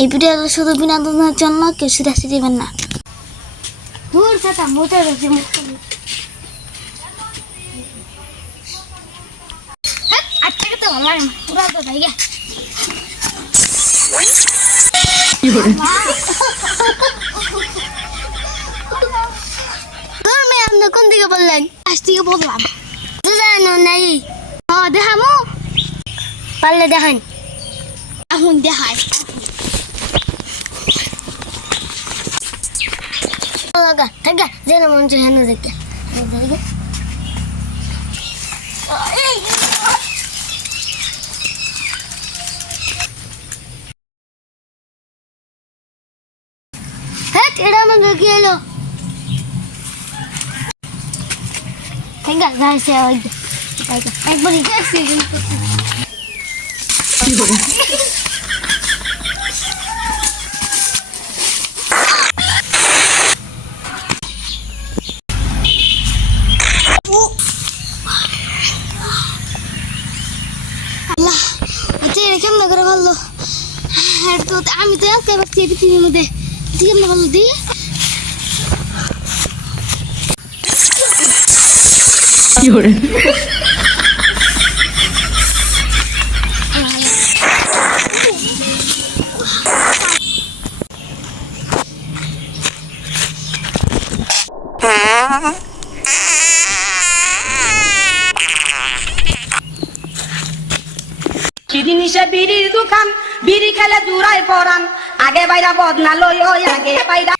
এই ভিডিওটা শুধু বিনোদনের জন্য, কেউ সিরিয়াসলি দিবেন না। দূর চাচা মোটা রয়েছে আচ্ছা তো ভালো লাগে না, পুরা তো তাই গে আপনি কোন দিকে বললেন? আজ থেকে বললাম জানো নাই। দেখামো পারলে দেখান, এখন দেখাই থাকা যেন মন চাই হেন দেখে এটা আমাকে কি এলো থাকা যাইছে একবার কেমন করে ভালো আমি তো একাই পাচ্ছি পৃথিবীর মধ্যে, কেমন ভালো দিয়ে জিনিসে বিড়ির দোকান, বিড়ি খেলে জুড়াই পরান, আগে বাইরা বদনা লই আগে বাইরা